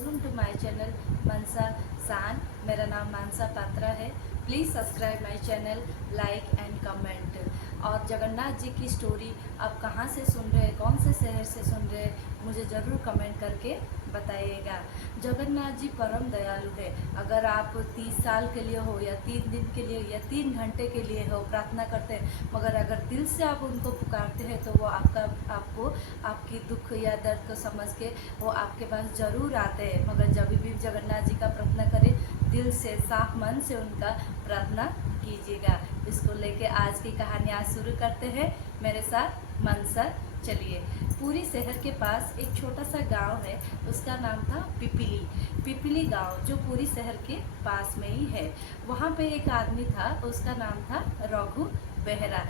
Welcome to my channel मनसा सान। मेरा नाम मानसा पात्रा है। Please subscribe my channel, like and comment. और जगन्नाथ जी की स्टोरी आप कहाँ से सुन रहे हैं, कौन से शहर से सुन रहे हैं, मुझे ज़रूर कमेंट करके बताइएगा। जगन्नाथ जी परम दयालु है। अगर आप 30 साल के लिए हो या 3 दिन के लिए या 3 घंटे के लिए हो प्रार्थना करते हैं, मगर अगर दिल से आप उनको पुकारते हैं तो वो आपको आपकी दुख या दर्द को समझ के वो आपके पास ज़रूर आते हैं। मगर जब भी जगन्नाथ जी का प्रार्थना करें, दिल से साफ मन से उनका प्रार्थना कीजिएगा। इसको लेके आज की कहानी आज शुरू करते हैं मेरे साथ मनसा। चलिए। पूरी शहर के पास एक छोटा सा गांव है, उसका नाम था पिपली। पिपली गांव जो पूरी शहर के पास में ही है। वहाँ पे एक आदमी था, उसका नाम था रघु बेहरा।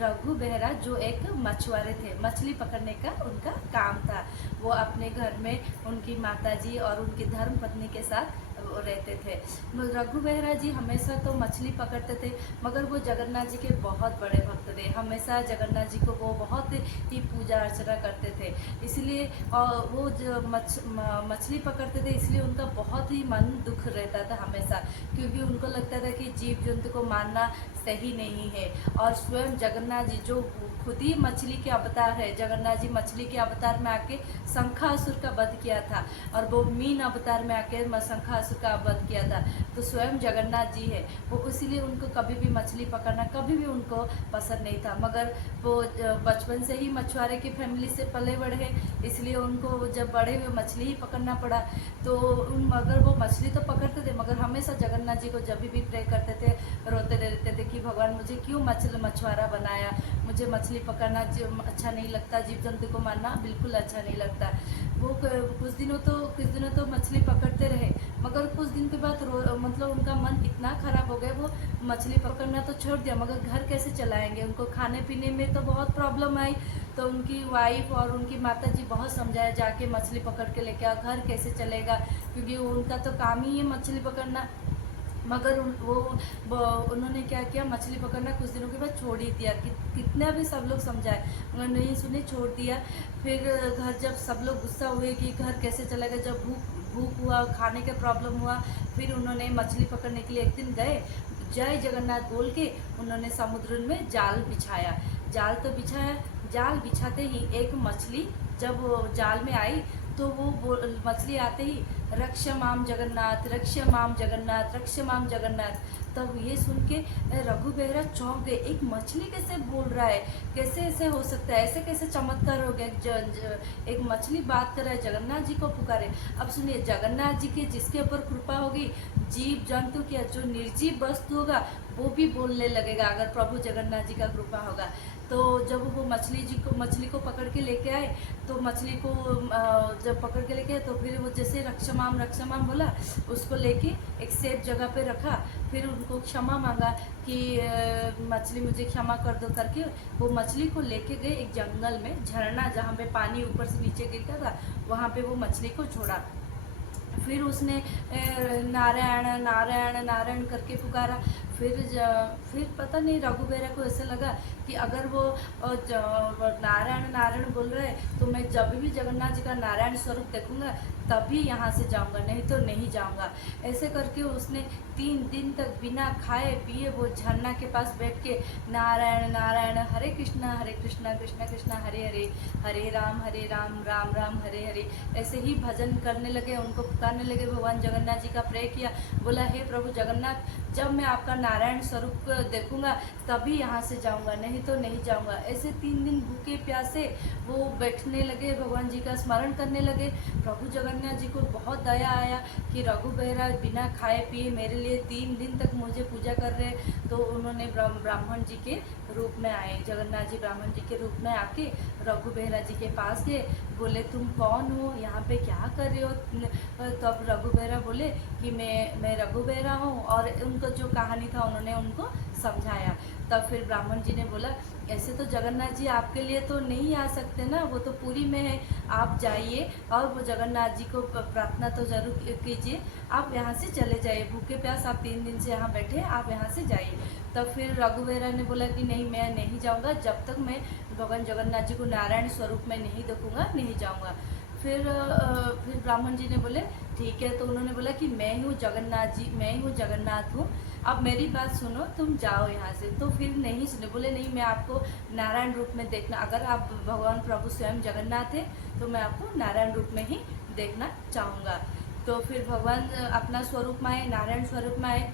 रघु बेहरा जो एक मछुआरे थे, मछली पकड़ने का उनका काम था। वो अपने घर में उनकी माताजी और उनकी धर्म पत्नी के साथ रहते थे। रघु बेहरा जी हमेशा तो मछली पकड़ते थे, मगर वो जगन्नाथ जी के बहुत बड़े भक्त थे। हमेशा जगन्नाथ जी को वो बहुत ही पूजा अर्चना करते थे। इसलिए वो जो मछली पकड़ते थे, इसलिए उनका बहुत ही मन दुख रहता था हमेशा, क्योंकि उनको लगता था कि जीव जंतु को मारना सही नहीं है। और स्वयं जगन्नाथ जी जो खुद ही मछली के अवतार है, जगन्नाथ जी मछली के अवतार में आके शंखासुर का वध किया था, और वो मीन अवतार में आके शंखासुर का वध किया था। तो स्वयं जगन्नाथ जी है वो, इसीलिए उनको कभी भी मछली पकड़ना कभी भी उनको पसंद नहीं था। मगर वो बचपन से ही मछुआरे की फैमिली से पले बढ़े हैं, इसलिए उनको जब बड़े हुए मछली ही पकड़ना पड़ा। तो मगर वो मछली तो पकड़ते थे, मगर हमेशा जगन्नाथ जी को जब भी प्रे करते थे, रोते रहते थे कि भगवान मुझे क्यों मछुआरा बनाया, मुझे मछली पकड़ना अच्छा नहीं लगता, जीव जंतु को मारना बिल्कुल अच्छा नहीं लगता। वो कुछ दिनों तो मछली पकड़ते रहे, मगर कुछ दिन के बाद मतलब उनका मन इतना खराब हो गया, वो मछली पकड़ना तो छोड़ दिया, मगर घर कैसे चलाएंगे, उनको खाने पीने में तो बहुत प्रॉब्लम आई। तो उनकी वाइफ और उनकी माता जी बहुत समझाया, जाके मछली पकड़ के लेके आओ, घर कैसे चलेगा, क्योंकि उनका तो काम ही है मछली पकड़ना। मगर उन्होंने क्या किया, मछली पकड़ना कुछ दिनों के बाद छोड़ ही दिया। कितना भी सब लोग समझाए मगर नहीं सुने, छोड़ दिया। फिर घर जब सब लोग गुस्सा हुए कि घर कैसे चलेगा, जब भूख हुआ, खाने का प्रॉब्लम हुआ, फिर उन्होंने मछली पकड़ने के लिए एक दिन गए, जय जगन्नाथ बोल के उन्होंने समुद्र में जाल बिछाया। जाल तो बिछाया, जाल बिछाते ही एक मछली जब वो जाल में आई, तो वो मछली आते ही रक्ष माम जगन्नाथ, रक्ष माम जगन्नाथ, रक्ष माम जगन्नाथ। तब ये सुन के रघु बेहरा चौंक गए, एक मछली कैसे बोल रहा है, कैसे ऐसे हो सकता है, ऐसे कैसे चमत्कार हो गया, एक मछली बात कर रहा है, जगन्नाथ जी को पुकारे। अब सुनिए, जगन्नाथ जी के जिसके ऊपर कृपा होगी, जीव जंतु की जो निर्जीव वस्तु होगा वो भी बोलने लगेगा, अगर प्रभु जगन्नाथ जी का कृपा होगा। तो जब वो मछली को पकड़ के लेके आए, तो मछली को जब पकड़ के लेके आए, तो फिर वो जैसे रक्षमाम बोला, उसको लेके एक सेफ जगह पे रखा। फिर उनको क्षमा मांगा कि मछली मुझे क्षमा कर दो करके। वो मछली को लेके गए एक जंगल में, झरना जहाँ पे पानी ऊपर से नीचे गिरता था, वहाँ पे वो मछली को छोड़ा। फिर उसने नारायण नारायण नारायण करके पुकारा। फिर पता नहीं रघु बेहरा को ऐसा लगा कि अगर वो नारायण नारायण बोल रहे हैं, तो मैं जब भी जगन्नाथ जी का नारायण स्वरूप देखूंगा तभी यहाँ से जाऊंगा, नहीं तो नहीं जाऊंगा। ऐसे करके उसने 3 दिन तक बिना खाए पिए वो झरना के पास बैठ के नारायण नारायण, हरे कृष्णा कृष्णा कृष्णा हरे हरे, हरे राम राम राम हरे हरे, ऐसे ही भजन करने लगे, उनको पुकारने लगे। भगवान जगन्नाथ जी का प्रे किया, बोला हे प्रभु जगन्नाथ, जब मैं आपका नारायण स्वरूप देखूंगा तभी यहाँ से जाऊंगा, नहीं तो नहीं जाऊंगा। ऐसे 3 दिन भूखे प्यासे वो बैठने लगे, भगवान जी का स्मरण करने लगे। प्रभु जगन्नाथ जी को बहुत दया आया कि रघु बेहरा बिना खाए पिए मेरे लिए 3 दिन तक मुझे पूजा कर रहे। तो उन्होंने ब्राह्मण जी के रूप में आए, जगन्नाथ जी ब्राह्मण जी के रूप में आके रघु बेहरा जी के पास गए, बोले तुम कौन हो, यहाँ पे क्या कर रहे हो। तब रघु बेहरा बोले कि मैं रघु बेहरा हूँ, और उनको जो कहानी था उन्होंने उनको समझाया। तब फिर ब्राह्मण जी ने बोला, ऐसे तो जगन्नाथ जी आपके लिए तो नहीं आ सकते ना, वो तो पुरी में है, आप जाइए और वो जगन्नाथ जी को प्रार्थना तो जरूर कीजिए, आप यहाँ से चले जाइए, भूखे प्यास आप 3 दिन से यहाँ बैठे, आप यहाँ से जाइए। तब फिर रघु बेहरा ने बोला कि नहीं, मैं नहीं जाऊँगा, जब तक मैं भगवान जगन्नाथ जी को नारायण स्वरूप में नहीं देखूँगा, नहीं जाऊँगा। फिर ब्राह्मण जी ने बोले ठीक है। तो उन्होंने बोला कि मैं हूँ जगन्नाथ जी, मैं हूँ जगन्नाथ हूँ, अब मेरी बात सुनो, तुम जाओ यहाँ से। तो फिर नहीं सुने, बोले नहीं, मैं आपको नारायण रूप में देखना, अगर आप भगवान प्रभु स्वयं जगन्नाथ है तो मैं आपको नारायण रूप में ही देखना चाहूँगा। तो फिर भगवान अपना स्वरूप में आए, नारायण स्वरूप में आए।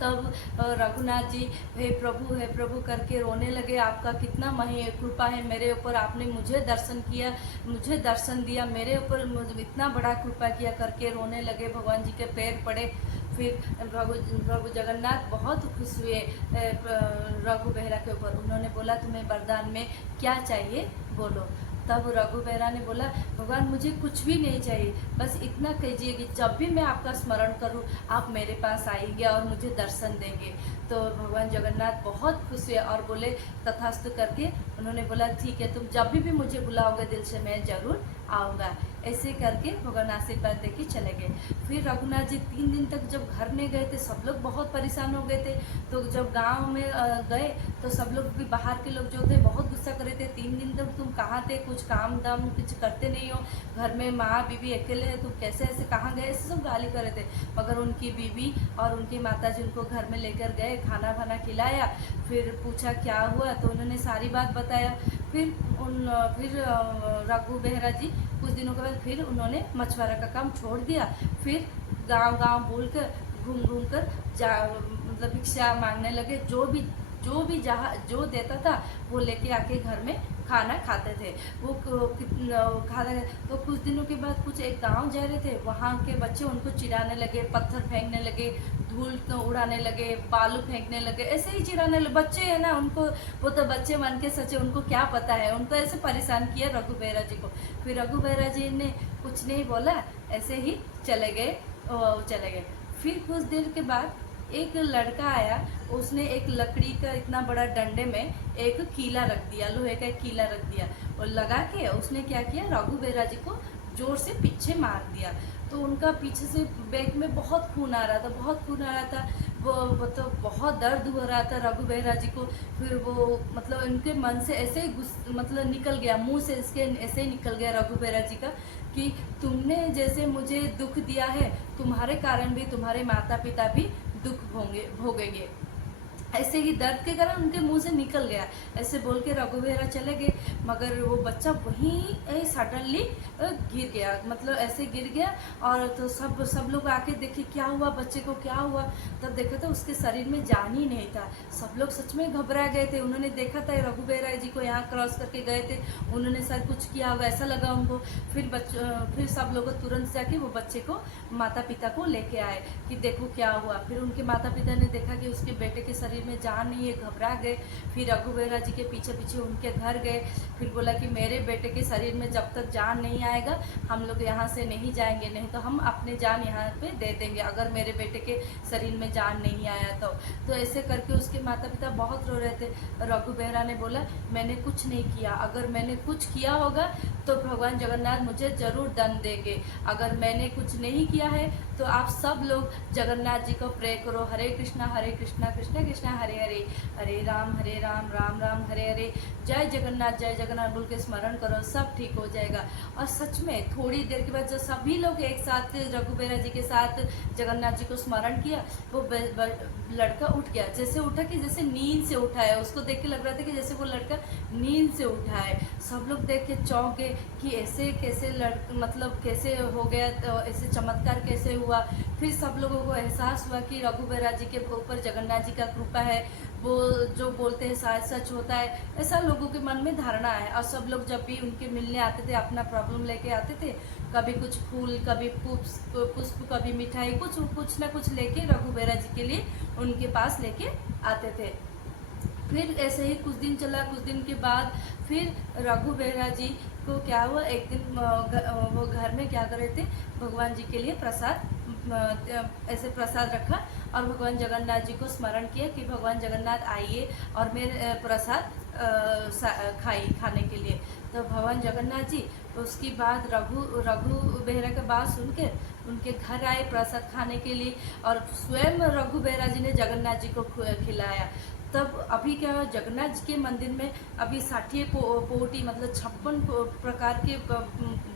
तब रघुनाथ जी हे प्रभु करके रोने लगे, आपका कितना मही कृपा है मेरे ऊपर, आपने मुझे दर्शन किया, मुझे दर्शन दिया, मेरे ऊपर इतना बड़ा कृपा किया करके रोने लगे, भगवान जी के पैर पड़े। फिर प्रभु जगन्नाथ बहुत खुश हुए रघु बेहरा के ऊपर। उन्होंने बोला तुम्हें वरदान में क्या चाहिए बोलो। तब रघु बेहरा ने बोला भगवान मुझे कुछ भी नहीं चाहिए, बस इतना कीजिए कि जब भी मैं आपका स्मरण करूं आप मेरे पास आएंगे और मुझे दर्शन देंगे। तो भगवान जगन्नाथ बहुत खुश हुए और बोले तथास्तु करके उन्होंने बोला ठीक है, तुम जब भी मुझे बुलाओगे दिल से मैं जरूर आऊँगा। ऐसे करके भगवान आशीर्वाद दे के चले गए। फिर रघुनाथ जी 3 दिन तक जब घर नहीं गए थे, सब लोग बहुत परेशान हो गए थे। तो जब गांव में गए तो सब लोग भी, बाहर के लोग जो थे बहुत गुस्सा कर रहे थे, 3 दिन तक तुम कहाँ थे, कुछ काम दाम कुछ करते नहीं हो, घर में माँ बीवी अकेले है, तुम कैसे ऐसे कहाँ गए, ऐसे सब गाली कर रहे थे। मगर उनकी बीवी और उनकी माता जी उनको घर में लेकर गए, खाना वाना खिलाया, फिर पूछा क्या हुआ, तो उन्होंने सारी बात बताया। फिर रघु बेहरा जी कुछ दिनों के बाद फिर उन्होंने मछुआरा का काम छोड़ दिया। फिर गांव बोल कर घूम कर मतलब भिक्षा मांगने लगे, जो भी जहाँ जो देता था वो लेके आके घर में खाना खाते थे। वो खाना, तो कुछ दिनों के बाद कुछ एक गांव जा रहे थे, वहाँ के बच्चे उनको चिढ़ाने लगे, पत्थर फेंकने लगे, धूल उड़ाने लगे, बालू फेंकने लगे, ऐसे ही चिढ़ाने लगे। बच्चे है ना, उनको वो तो बच्चे मन के सचे, उनको क्या पता है, उनको ऐसे परेशान किया रघु बेहरा जी को। फिर रघु बेहरा जी ने कुछ नहीं बोला, ऐसे ही चले गए। फिर कुछ देर के बाद एक लड़का आया, उसने एक लकड़ी का इतना बड़ा डंडे में एक कीला रख दिया, लोहे का एक कीला रख दिया, और लगा के उसने क्या किया, रघु बेहरा जी को जोर से पीछे मार दिया। तो उनका पीछे से बैक में बहुत खून आ रहा था, वो तो बहुत दर्द हो रहा था रघु बेहरा जी को। फिर वो मतलब इनके मन से ऐसे ही मतलब निकल गया, मुंह से इसके ऐसे ही निकल गया रघु बेहरा जी का कि तुमने जैसे मुझे दुख दिया है, तुम्हारे कारण भी तुम्हारे माता पिता भी दुख भोगेंगे। ऐसे ही दर्द के कारण उनके मुंह से निकल गया। ऐसे बोल के रघु बेहरा चले गए, मगर वो बच्चा वहीं सडनली गिर गया, मतलब ऐसे गिर गया। और तो सब लोग आके देखे क्या हुआ, बच्चे को क्या हुआ। तब देखा तो उसके शरीर में जान ही नहीं था। सब लोग सच में घबरा गए थे। उन्होंने देखा था रघु बेहरा जी को यहाँ क्रॉस करके गए थे, उन्होंने शायद कुछ किया होगा ऐसा लगा उनको। फिर सब लोग तुरंत जाके वो बच्चे को माता पिता को लेके आए कि देखो क्या हुआ। फिर उनके माता पिता ने देखा कि उसके बेटे के शरीर में जान नहीं है, घबरा गए। फिर रघु बेहरा जी के पीछे पीछे उनके घर गए। फिर बोला कि मेरे बेटे के शरीर में जब तक जान नहीं आएगा हम लोग यहाँ से नहीं जाएंगे, नहीं तो हम अपने जान यहाँ पे दे देंगे अगर मेरे बेटे के शरीर में जान नहीं आया तो ऐसे करके उसके माता पिता बहुत रो रहे थे। रघु बेहरा ने बोला मैंने कुछ नहीं किया, अगर मैंने कुछ किया होगा तो भगवान जगन्नाथ मुझे जरूर दंड देंगे। अगर मैंने कुछ नहीं किया है तो आप सब लोग जगन्नाथ जी को प्रे करो, हरे कृष्णा कृष्ण कृष्ण हरे हरे, हरे राम राम राम हरे हरे, जय जगन्नाथ बोल के स्मरण करो, सब ठीक हो जाएगा। और सच में थोड़ी देर के बाद जब सभी लोग एक साथ रघु बेहरा जी के साथ जगन्नाथ जी को स्मरण किया, वो लड़का उठ गया। जैसे उठा कि जैसे नींद से उठा है, उसको देख के लग रहा था कि जैसे वो लड़का नींद से उठा है। सब लोग देख के चौंक गए कि ऐसे कैसे मतलब कैसे हो गया, तो ऐसे चमत्कार कैसे हुआ। फिर सब लोगों को एहसास हुआ कि रघु बेहरा जी के ऊपर जगन्नाथ जी का कृपा है, वो जो बोलते हैं शायद सच होता है, ऐसा लोगों के मन में धारणा है। और सब लोग जब भी उनके मिलने आते थे अपना प्रॉब्लम लेके आते थे, कभी कुछ फूल, कभी पुष्प, कभी मिठाई, कुछ ना कुछ लेके रघु बेहरा जी के लिए उनके पास लेके आते थे। फिर ऐसे ही कुछ दिन चला। कुछ दिन के बाद फिर रघु बेहरा जी को क्या हुआ, एक दिन वो घर में क्या कर रहे थे, भगवान जी के लिए प्रसाद ऐसे प्रसाद रखा और भगवान जगन्नाथ जी को स्मरण किया कि भगवान जगन्नाथ आइए और मेरे प्रसाद खाने के लिए। तो भगवान जगन्नाथ जी, तो उसकी बात रघु बेहरा का बात सुन के उनके घर आए प्रसाद खाने के लिए और स्वयं रघु बेहरा जी ने जगन्नाथ जी को खिलाया। तब अभी क्या हुआ, जगन्नाथ जी के मंदिर में अभी 60 पोटी मतलब 56 प्रकार के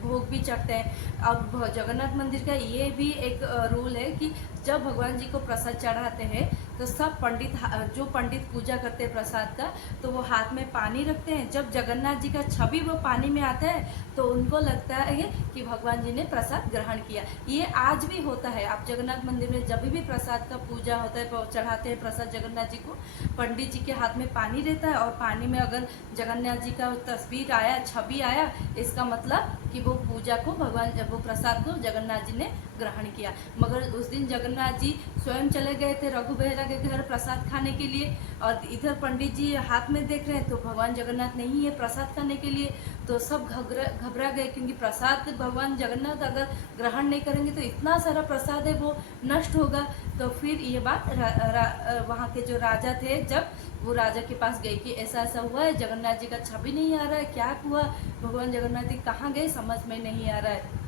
भोग भी चढ़ते हैं। अब जगन्नाथ मंदिर का ये भी एक रूल है कि जब भगवान जी को प्रसाद चढ़ाते हैं तो सब पंडित, जो पंडित पूजा करते हैं प्रसाद का, तो वो हाथ में पानी रखते हैं। जब जगन्नाथ जी का छवि वो पानी में आता है तो उनको लगता है कि भगवान जी ने प्रसाद ग्रहण किया। ये आज भी होता है। आप जगन्नाथ मंदिर में जब भी प्रसाद का पूजा होता है, चढ़ाते हैं प्रसाद जगन्नाथ जी को, पंडित जी के हाथ में पानी रहता है और पानी में अगर जगन्नाथ जी का तस्वीर आया, छवि आया, इसका मतलब कि वो पूजा को भगवान, वो प्रसाद को जगन्नाथ जी ने ग्रहण किया। मगर उस दिन जगन्नाथ जी स्वयं चले गए थे रघु बेहरा के घर प्रसाद खाने के लिए, और इधर पंडित जी हाथ में देख रहे हैं तो भगवान जगन्नाथ नहीं है प्रसाद खाने के लिए। तो सब घबरा गए, क्योंकि प्रसाद भगवान जगन्नाथ अगर ग्रहण नहीं करेंगे तो इतना सारा प्रसाद है वो नष्ट होगा। तो फिर ये बात वहाँ के जो राजा थे, जब वो राजा के पास गए कि ऐसा ऐसा हुआ है, जगन्नाथ जी का छवि नहीं आ रहा है, क्या हुआ, भगवान जगन्नाथ जी कहाँ गए, समझ में नहीं आ रहा है।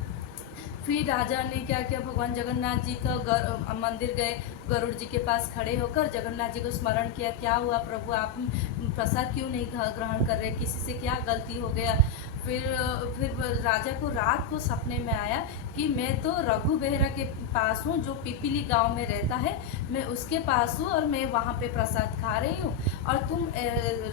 फिर राजा ने क्या किया, भगवान जगन्नाथ जी का मंदिर गए, गरुड़ जी के पास खड़े होकर जगन्नाथ जी को स्मरण किया, क्या हुआ प्रभु, आप प्रसाद क्यों नहीं ग्रहण कर रहे, किसी से क्या गलती हो गया। फिर राजा को रात को सपने में आया कि मैं तो रघु बेहरा के पास हूँ, जो पिपीली गांव में रहता है, मैं उसके पास हूँ और मैं वहाँ पे प्रसाद खा रही हूँ। और तुम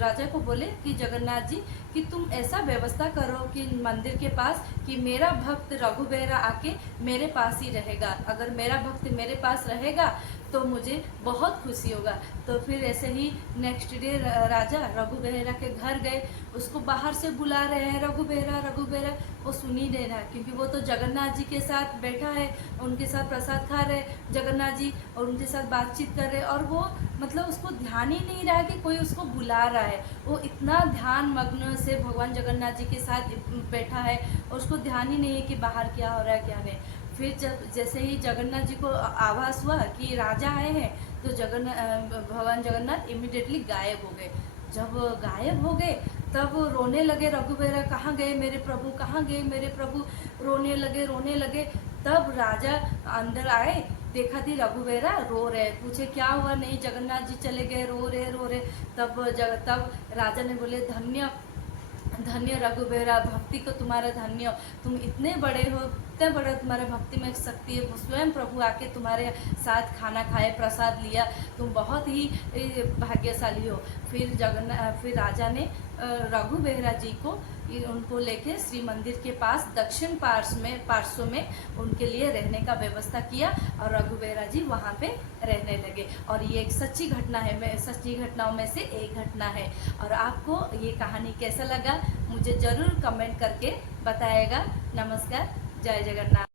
राजा को बोले कि जगन्नाथ जी कि तुम ऐसा व्यवस्था करो कि मंदिर के पास कि मेरा भक्त रघु बेहरा आके मेरे पास ही रहेगा, अगर मेरा भक्त मेरे पास रहेगा तो मुझे बहुत खुशी होगा। तो फिर ऐसे ही नेक्स्ट डे राजा रघु बेहरा के घर गए, उसको बाहर से बुला रहे हैं, रघु बेहरा, वो सुन ही नहीं रहा, क्योंकि वो तो जगन्नाथ जी के साथ बैठा है, उनके साथ प्रसाद खा रहे जगन्नाथ जी और उनके साथ बातचीत कर रहे, और वो मतलब उसको ध्यान ही नहीं रहा कि कोई उसको बुला रहा है। वो इतना ध्यान मग्न से भगवान जगन्नाथ जी के साथ बैठा है और उसको ध्यान ही नहीं है कि बाहर क्या हो रहा है क्या नहीं। फिर जब जैसे ही जगन्नाथ जी को आभास हुआ कि राजा आए हैं, तो भगवान जगन्नाथ इमिडिएटली गायब हो गए। जब गायब हो गए तब रोने लगे, रघु बेहरा कहाँ गए मेरे प्रभु, कहाँ गए मेरे प्रभु, रोने लगे। तब राजा अंदर आए, देखा थी रघु बेहरा रो रहे, पूछे क्या हुआ, नहीं जगन्नाथ जी चले गए, रो रहे। तब राजा ने बोले, धन्य रघु बेहरा, भक्ति को तुम्हारा धन्य, तुम इतने बड़े हो, इतना बड़ा तुम्हारे भक्ति में शक्ति है, वो स्वयं प्रभु आके तुम्हारे साथ खाना खाए, प्रसाद लिया, तुम बहुत ही भाग्यशाली हो। फिर राजा ने रघु बेहरा जी को उनको लेके श्री मंदिर के पास दक्षिण पार्श्व में उनके लिए रहने का व्यवस्था किया और रघु बेहरा जी वहाँ पे रहने लगे। और ये एक सच्ची घटना है, सच्ची घटनाओं में से एक घटना है। और आपको ये कहानी कैसा लगा मुझे ज़रूर कमेंट करके बताएगा। नमस्कार, जय जगन्नाथ।